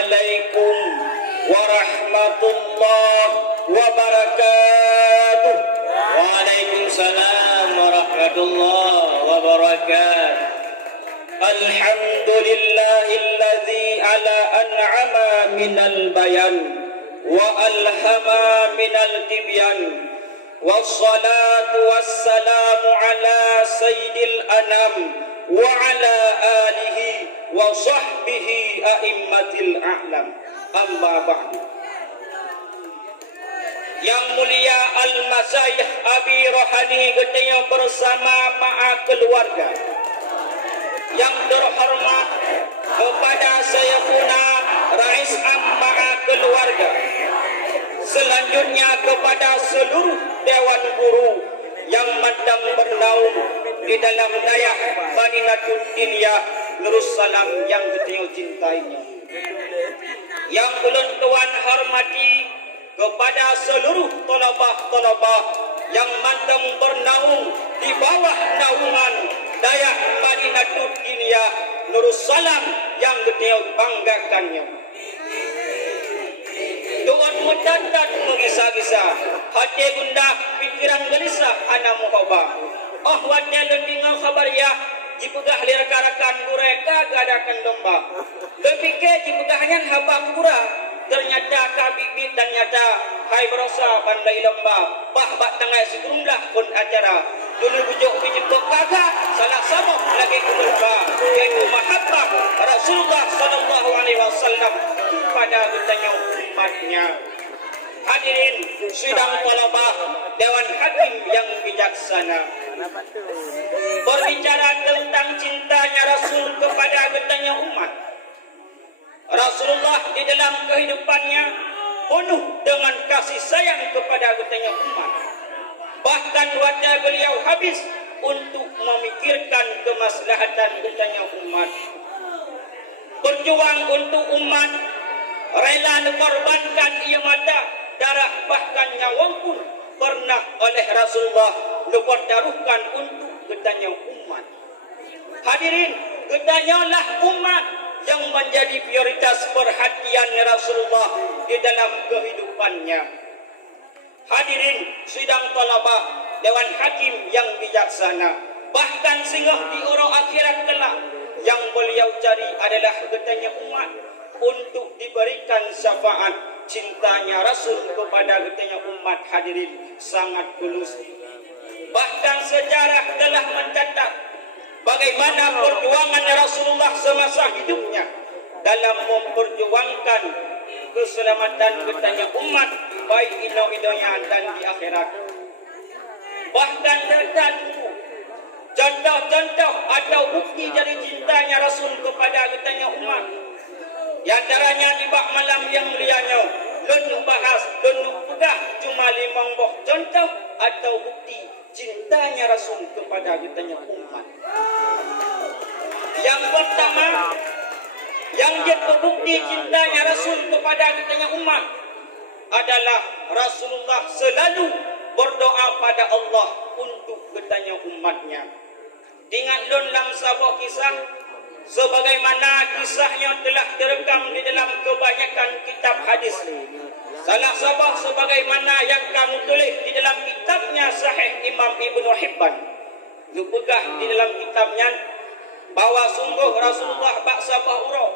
عليكم ورحمة الله وبركاته. وعليكم السلام ورحمة الله وبركاته. الحمد لله الذي على أنعم من البيان وألهم من التبيان، والصلاة والسلام على سيد الأنام وعلى آله وصحبه أئمة الأعلام. أما بعد. Yang mulia Al-Masyayikh Abi Rohani Gedeyo bersama ma'a keluarga, yang terhormat kepada Syekhuna Rais Ma'a keluarga, selanjutnya kepada seluruh Dewan Guru yang madam bernaung di dalam dayah Madinatul Diniyah Nurussalam yang Gedeyo cintainya, yang ulun tuan hormati kepada seluruh tolabah-tolabah yang madam bernaung di bawah naungan dayah Madinatul Diniyah Nurussalam yang Gedeyo banggakannya. Tuan mudadat mengisah-kisah, hati gundah pikiran gelisah ana muhaba. Oh wadya lendingan khabar ya, jipegah lirkarakan gureka gadakan domba. Lepike jipegahnya habang gura, ternyata kabibit dan nyata hai berosa pandai lomba. Bah tangai segerumlah pun acara. Dulu bujuk pinjempok kakak, salah sama lagi kulba, yaitu mahabbah Rasulullah sallallahu alaihi wasallam pada bertanya umatnya. Hadirin sidang talabah Dewan Hakim yang bijaksana, berbicara tentang cintanya Rasul kepada bertanya umat. Rasulullah di dalam kehidupannya penuh dengan kasih sayang kepada bertanya umat. Bahkan wajah beliau habis untuk memikirkan kemaslahatan bertanya umat. Berjuang untuk umat, rela dikorbankan ia mata, darah bahkan nyawa pun pernah oleh Rasulullah dipertaruhkan untuk bertanya umat. Hadirin, bertanyalah umat yang menjadi prioritas perhatian Rasulullah di dalam kehidupannya. Hadirin sidang talabah Dewan Hakim yang bijaksana, bahkan singgah di orang akhirat kelak, yang beliau cari adalah bertanya umat untuk diberikan syafaat. Cintanya Rasul kepada bertanya umat hadirin sangat tulus. Bahkan sejarah telah mencatat bagaimana perjuangan Rasulullah semasa hidupnya dalam memperjuangkan keselamatan bertanya umat baik ino-inonya dan di akhirat. Bahkan tertentu contoh-contoh atau bukti dari cintanya Rasul kepada bertanya umat. Di antaranya di bak malam yang mulianya, lun bahas, lun pegah cuma 5 buah contoh atau bukti cintanya Rasul kepada bertanya umat. Yang pertama, yang jadi bukti cintanya Rasul kepada bertanya umat adalah Rasulullah selalu berdoa pada Allah untuk bertanya umatnya. Ingat lun dalam sebuah kisah, sebagaimana kisahnya telah terekam di dalam kebanyakan kitab hadis. Salah sebuah sebagaimana yang kamu tulis di dalam kitabnya Sahih Imam Ibnu Hibban. Dipegah di dalam kitabnya bahwa sungguh Rasulullah bak sabah urau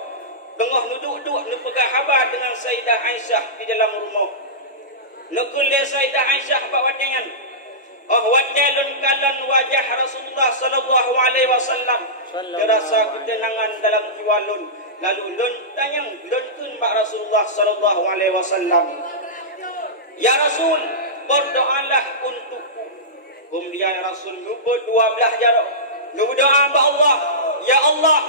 tengah duduk-duduk nepegah khabar dengan Sayyidah Aisyah di dalam rumah. Nukulle Sayyidah Aisyah bak wadangan, oh wadalun kalan wajah Rasulullah sallallahu alaihi wasallam, terasa ketenangan dalam jiwa lun. Lalu lun tanya, lun kun bak Rasulullah sallallahu alaihi wasallam, ya Rasul, berdoalah untukku. Kemudian Rasul nubur 12 jarak, nubur doa bak Allah, ya Allah,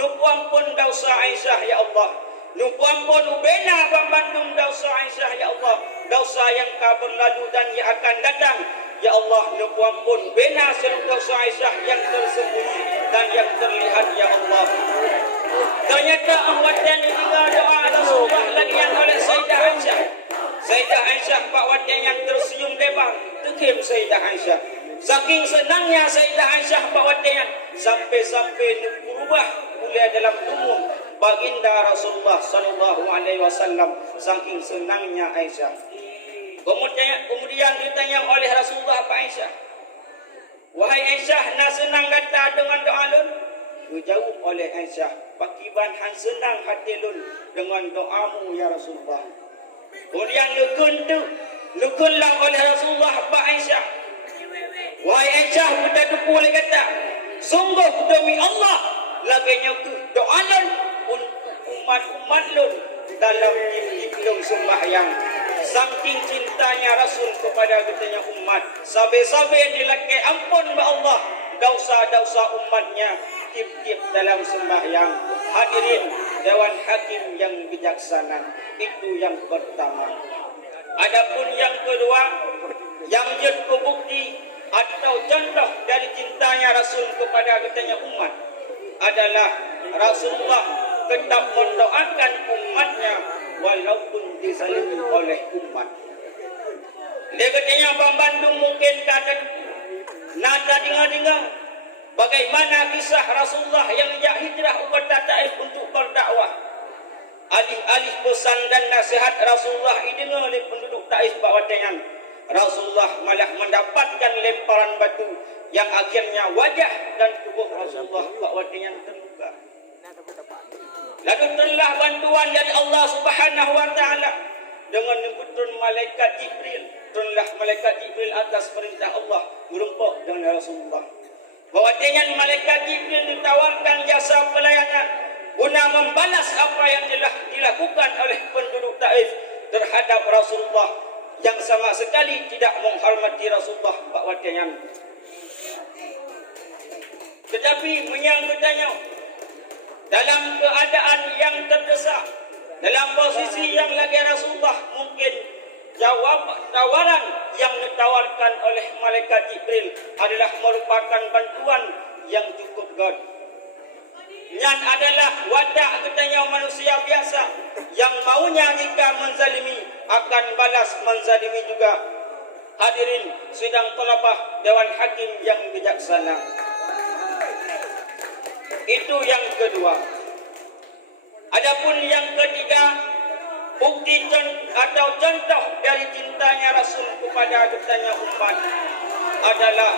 nupu ampun dosa Aisyah ya Allah, nupu ampun ubena pembandung dosa Aisyah ya Allah, dosa yang telah berlalu dan yang akan datang ya Allah, nupu ampun bena seluruh dosa Aisyah yang tersembunyi dan yang terlihat ya Allah. Ternyata ahwat dan tinggal doa Rasulullah lagi yang oleh Sayyidah Aisyah. Sayyidah Aisyah pak wadnya yang tersenyum lebar, tukim Sayyidah Aisyah. Saking senangnya Sayyidah Aisyah pak wadnya sampai berubah mulai dalam tubuh baginda Rasulullah sallallahu alaihi wasallam, saking senangnya Aisyah. Kemudian ditanya oleh Rasulullah kepada Aisyah, "Wahai Aisyah, nak senang kata dengan doa lun?" Dijawab oleh Aisyah, "Pakiban han senang hati lun dengan doamu ya Rasulullah." Kemudian lukunlah oleh Rasulullah kepada Aisyah, "Wahai Aisyah, kita boleh kata, sungguh demi Allah, laganya doa lun untuk umat-umat lun dalam hidup sembahyang." Saking cintanya Rasul kepada katanya umat, sabe-sabe dilakai ampun ba Allah dosa-dosa umatnya tip-tip dalam sembahyang. Hadirin Dewan Hakim yang bijaksana, itu yang pertama. Adapun yang kedua, yang jadi bukti atau contoh dari cintanya Rasul kepada katanya umat adalah Rasulullah tetap mendoakan umatnya walaupun dizalimi oleh umat. Dia katanya Bang Bandung mungkin kata nada dengar-dengar bagaimana kisah Rasulullah yang hijrah ke Taif untuk berdakwah. Alih-alih pesan dan nasihat Rasulullah didengar oleh penduduk Taif bawatangan, Rasulullah malah mendapatkan lemparan batu yang akhirnya wajah dan tubuh Rasulullah bawatangan terluka. Lalu telah bantuan dari Allah Subhanahu wa taala dengan turun malaikat Jibril. Turunlah malaikat Jibril atas perintah Allah berumpak dengan Rasulullah. Bahwasanya malaikat Jibril ditawarkan jasa pelayanan guna membalas apa yang telah dilakukan oleh penduduk Taif terhadap Rasulullah yang sama sekali tidak menghormati Rasulullah bahwasanya. Tetapi menyangkutnya dalam keadaan yang terdesak, dalam posisi yang lagi Rasulullah mungkin tawaran yang ditawarkan oleh malaikat Jibril adalah merupakan bantuan yang cukup god. Yang adalah wadah katanya manusia biasa yang maunya jika menzalimi akan balas menzalimi juga. Hadirin sidang talabah Dewan Hakim yang bijaksana. Itu yang kedua. Adapun yang ketiga, bukti atau contoh dari cintanya Rasul kepada katanya umat adalah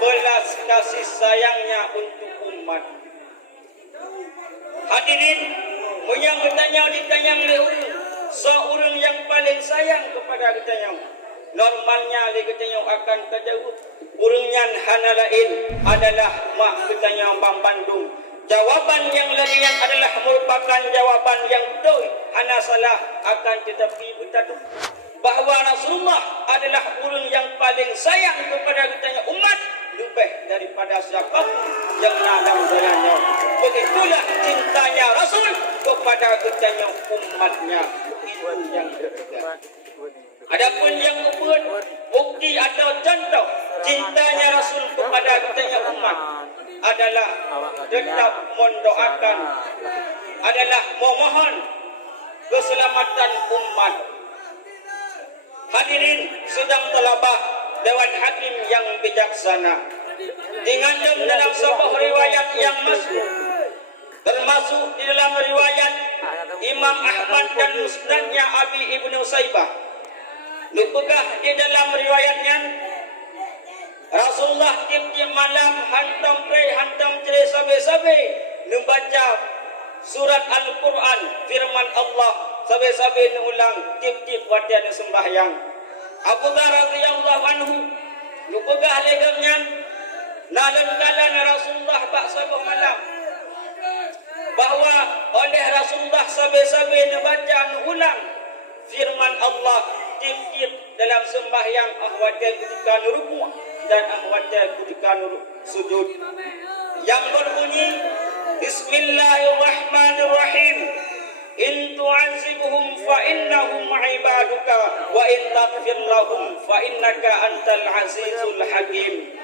belas kasih sayangnya untuk umat. Hadirin, yang bertanya ditanya oleh seorang yang paling sayang kepada katanya, normalnya dia katanya akan terjawab urangnya hanalain adalah mak katanya Bang Bandung. Jawaban yang lain adalah merupakan jawaban yang betul, hanya salah akan tetapi betul bahawa Rasulullah adalah orang yang paling sayang kepada katanya umat lebih daripada siapa yang dalam dayanya. Begitulah cintanya Rasul kepada katanya umatnya. Itu yang ketiga. Adapun yang keempat, bukti atau contoh cintanya Rasul kepada katanya umat adalah tetap mendoakan, adalah memohon keselamatan umat. Hadirin sedang telabah Dewan Hakim yang bijaksana, dingandung dalam sebuah riwayat yang masyhur, termasuk di dalam riwayat Imam Ahmad dan Musnadnya Abi Ibnu Saibah. Lupukah di dalam riwayatnya Rasulullah tiap-tiap malam hantam cerai sabe-sabe membaca surat Al-Quran, firman Allah sabe-sabe ulang tiap-tiap waktu sembahyang. Abu Dzar radhiyallahu anhu lupukah legangnya nalan kala Rasulullah bak sabah malam bahwa oleh Rasulullah sabe-sabe membaca ulang firman Allah tiap-tiap dalam sembahyang ahwata ketika ruku' dan ahwata ketika sujud yang berbunyi Bismillahirrahmanirrahim. In tu'azibuhum fa innahum ibaduka wa in taghfir lahum fa innaka antal azizul hakim.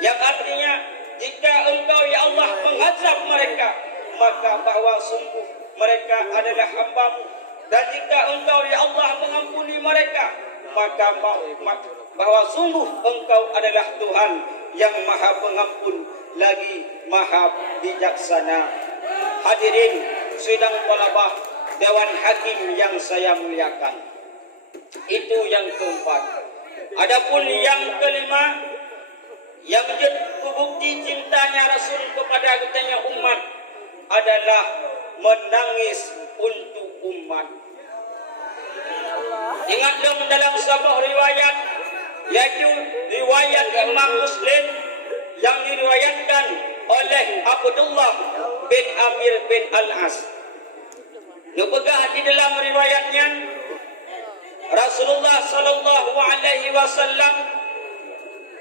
Yang artinya jika engkau ya Allah mengazab mereka maka bahwa sungguh mereka adalah hamba-Mu, dan jika engkau ya Allah mengampuni mereka maka bahwa sungguh engkau adalah Tuhan yang maha pengampun lagi maha bijaksana. Hadirin sidang talabah Dewan Hakim yang saya muliakan. Itu yang keempat. Adapun yang kelima, yang bukti cintanya Rasul kepada katanya umat adalah menangis untuk umat. Ingat dalam sebuah riwayat, yaitu riwayat Imam Muslim yang diriwayatkan oleh Abdullah bin Amir bin Al-As. Nupegah di dalam riwayatnya, Rasulullah sallallahu alaihi wasallam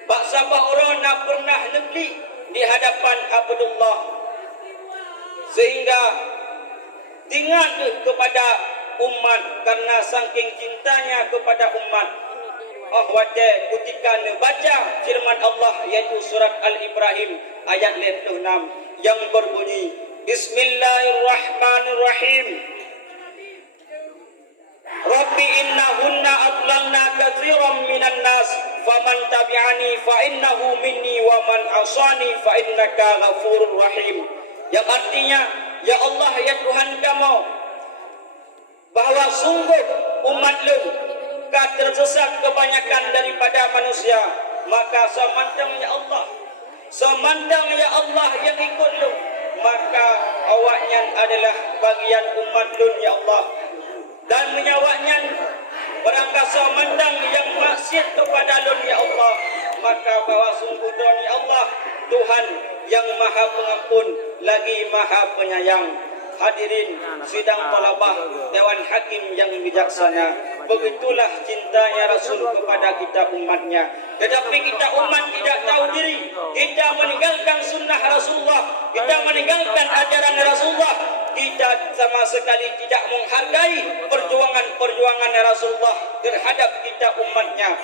bak sabah orang nak pernah negeri di hadapan Abdullah, sehingga ingat kepada umat karena saking cintanya kepada umat. Wajah ketika baca firman Allah yaitu surat Al-Ibrahim ayat 56 yang berbunyi Bismillahirrahmanirrahim. Rabbi innahunna adlalna katsiran minan nas faman tabi'ani fa innahu minni wa man asani fa innaka ghafurur rahim. Yang artinya, ya Allah, ya Tuhan kamu, bahwa sungguh umat lu tersesat kebanyakan daripada manusia, maka semandang ya Allah, semandang ya Allah yang ikut lu, maka awaknya adalah bagian umat lu ya Allah, dan menyawaknya barangkali semandang yang maksiat kepada lu ya Allah, maka bahwa sungguh ya Allah Tuhan yang maha pengampun lagi maha penyayang. Hadirin sidang talabah Dewan Hakim yang bijaksana, begitulah cintanya Rasul kepada kita umatnya. Tetapi kita umat tidak tahu diri, kita meninggalkan sunnah Rasulullah, kita meninggalkan ajaran Rasulullah, kita sama sekali tidak menghargai perjuangan Rasulullah terhadap kita umatnya.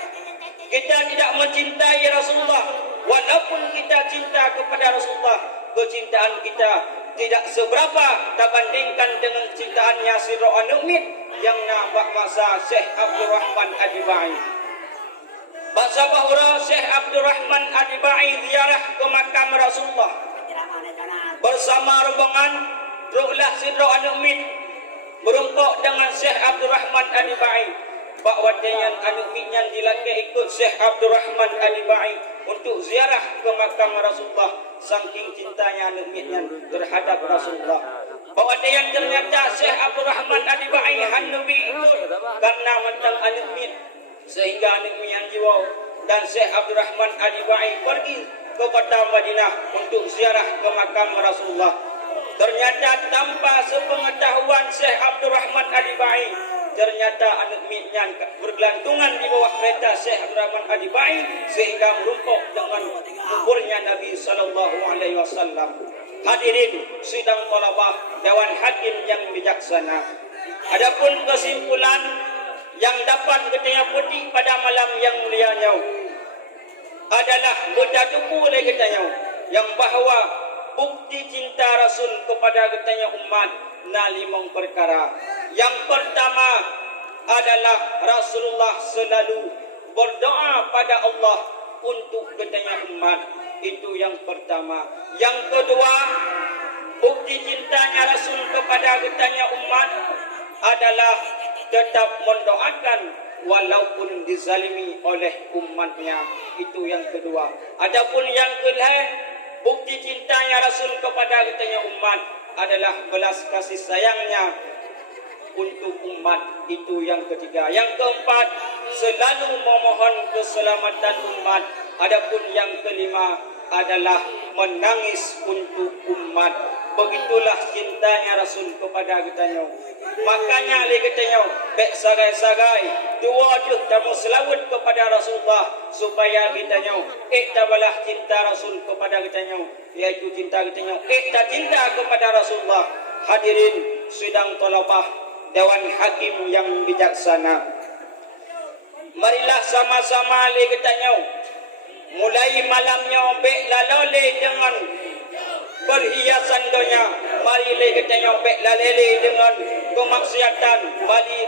Kita tidak mencintai Rasulullah, walaupun kita cinta kepada Rasulullah, kecintaan kita tidak seberapa dibandingkan dengan cintaannya si Ro'anumid yang nampak masa Syekh Abdul Rahman Adibai. Masa bahwa Syekh Abdul Rahman Adibai ziarah ke makam Rasulullah bersama rombongan Ru'lah si Ro'anumid berumpuk dengan Syekh Abdul Rahman Adibai. Pak Wadian Anumidnya dilakai ikut Syekh Abdul Rahman Adibai untuk ziarah ke makam Rasulullah, saking cintanya Anumidnya terhadap Rasulullah. Bahwa dia yang ternyata Syekh Abdul Rahman Adibai Hanubi ikut karena mentang Anumid, sehingga Anumid yang jiwa dan Syekh Abdul Rahman Adibai pergi ke kota Madinah untuk ziarah ke makam Rasulullah. Ternyata tanpa sepengetahuan Syekh Abdul Rahman Adibai, ternyata Anumidnya bergelantungan di bawah kereta Syekh Abdul Rahman Adibai sehingga merumpuk dengan kuburnya Nabi sallallahu alaihi wasallam. Hadirin sidang talabah Dewan Hakim yang bijaksana. Adapun kesimpulan yang dapat kita petik pada malam yang mulianya adalah berdaduku oleh kita yang bahawa bukti cinta Rasul kepada katanya umat na limang perkara. Yang pertama adalah Rasulullah selalu berdoa pada Allah untuk katanya umat. Itu yang pertama. Yang kedua, bukti cintanya Rasul kepada katanya umat adalah tetap mendoakan walaupun dizalimi oleh umatnya. Itu yang kedua. Adapun yang ketiga, bukti cintanya Rasul kepada katanya umat adalah belas kasih sayangnya untuk umat. Itu yang ketiga. Yang keempat, selalu memohon keselamatan umat. Adapun yang kelima adalah menangis untuk umat. Begitulah cintanya Rasul kepada katanya. Makanya le katanya, bek sagai-sagai dua juh tamu selawat kepada Rasulullah supaya katanya tabalah cinta Rasul kepada katanya, yaitu cinta katanya cinta kepada Rasulullah. Hadirin sidang talabah Dewan Hakim yang bijaksana, marilah sama-sama le katanya mulai malamnya bek lalole dengan perhiasan dunia. Mari le katanya bek lalele dengan kemaksiatan.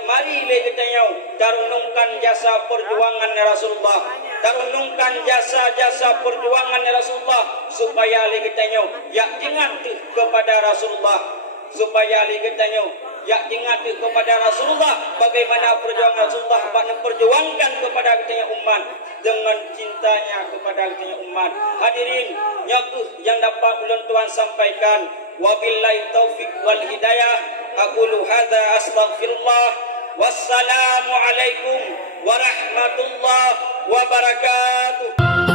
Mari le katanya tarunungkan jasa perjuangan Rasulullah, tarunungkan jasa-jasa perjuangan Rasulullah supaya le katanya ya ingat kepada Rasulullah. supaya ali katanya ya ingat kepada Rasulullah bagaimana perjuangan Rasulullah bak memperjuangkan kepada katanya umat dengan cintanya kepada katanya umat. Hadirin yang dapat ulun tuan sampaikan, wabillahi taufik wal hidayah. Aqulu hadza astaghfirullah. Wassalamu alaikum warahmatullahi wabarakatuh.